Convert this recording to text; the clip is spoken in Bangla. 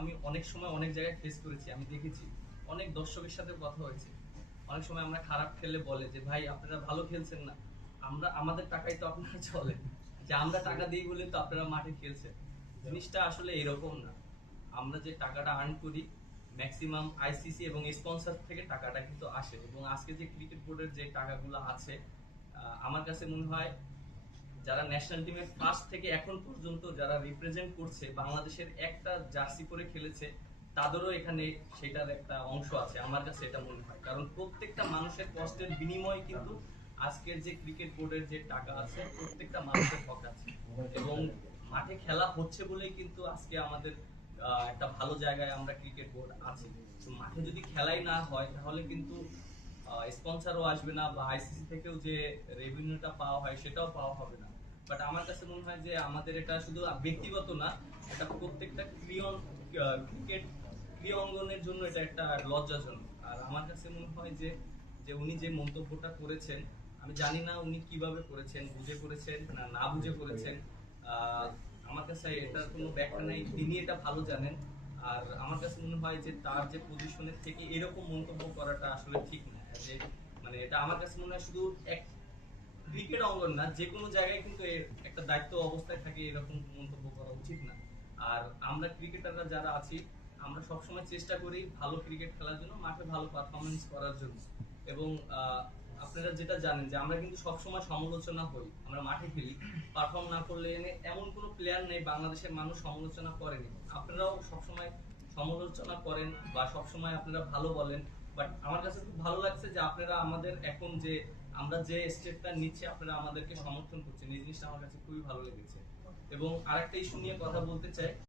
আমি অনেক সময় অনেক জায়গায় ফেস করেছি, আমি দেখেছি অনেক দর্শকের সাথে কথা হয়েছে। অনেক সময় আমরা খারাপ খেললে বলে যে ভাই আপনারা ভালো খেলছেন না, আমরা আমাদের টাকাই তো আপনারা চলে, যে আমরা টাকা দিই বলে তো আপনারা মাঠে খেলছেন। জিনিসটা আসলে এরকম না। আমরা যে টাকাটা আর্ন করি ম্যাক্সিমাম আইসিসি এবং স্পন্সর থেকে টাকাটা কিন্তু আসে, এবং আজকে যে ক্রিকেট বোর্ডের যে টাকাগুলো আছে আমার কাছে মনে হয় যারা ন্যাশনাল টিমের ফার্স্ট থেকে এখন পর্যন্ত যারা রিপ্রেজেন্ট করছে বাংলাদেশের একটা জার্সি পরে খেলেছে, তাদেরও এখানে সেটার একটা অংশ আছে আমার কাছে এটা মনে হয়। কারণ প্রত্যেকটা মানুষের কষ্টের বিনিময়ে কিন্তু আজকের যে ক্রিকেট বোর্ডের যে টাকা আছে প্রত্যেকটা মানুষের হক আছে, এবং মাঠে খেলা হচ্ছে বলেই কিন্তু আজকে আমাদের একটা ভালো জায়গায় আমরা ক্রিকেট বোর্ড আছি। তো মাঠে যদি খেলাই না হয় তাহলে কিন্তু স্পন্সরও আসবে না, বা আইসিসি থেকেও যে রেভিনিউটা পাওয়া হয় সেটাও পাওয়া হবে না। বাট আমার কাছে মনে হয় যে আমাদের এটা শুধু ব্যক্তিগত না, এটা প্রত্যেকটা ক্রিকেট ক্রীড়া অঙ্গনের জন্য এটা একটা লজ্জাজনক। আর আমার কাছে মনে হয় যে যে উনি যে মন্তব্যটা করেছেন, আমি জানি না উনি কিভাবে করেছেন, বুঝে করেছেন না না বুঝে করেছেন। আমার কাছে এটার কোনো ব্যাখ্যা নেই, তিনি এটা ভালো জানেন। আর আমার কাছে মনে হয় যে তার যে পজিশনের থেকে এরকম মন্তব্য করাটা আসলে ঠিক না। যে মানে এটা আমার কাছে মনে হয় শুধু এক ক্রিকেট অঙ্গন না, যে কোনো জায়গায় কিন্তু একটা দায়িত্ব অবস্থায় থাকে এরকম মন্তব্য করা উচিত না। আর আমরা ক্রিকেটাররা যারা আছি আমরা সবসময় চেষ্টা করি ভালো ক্রিকেট খেলার জন্য, মাঠে ভালো পারফরমেন্স করার জন্য। এবং আপনারা যেটা জানেন যে আমরা কিন্তু সবসময় সমালোচনা হই, আমরা মাঠে খেলি পারফর্ম না করলে এমন কোনো প্লেয়ার নেই বাংলাদেশের মানুষ সমালোচনা করেনি। আপনারাও সবসময় সমালোচনা করেন বা সবসময় আপনারা ভালো বলেন। বাট আমার কাছে খুব ভালো লাগছে যে আপনারা আমাদের এখন যে আমরা যে স্টেপটা নিচ্ছি আপনারা আমাদেরকে সমর্থন করছেন, এই জিনিসটা আমার কাছে খুবই ভালো লেগেছে। এবং আরেকটা ইস্যু নিয়ে কথা বলতে চাই,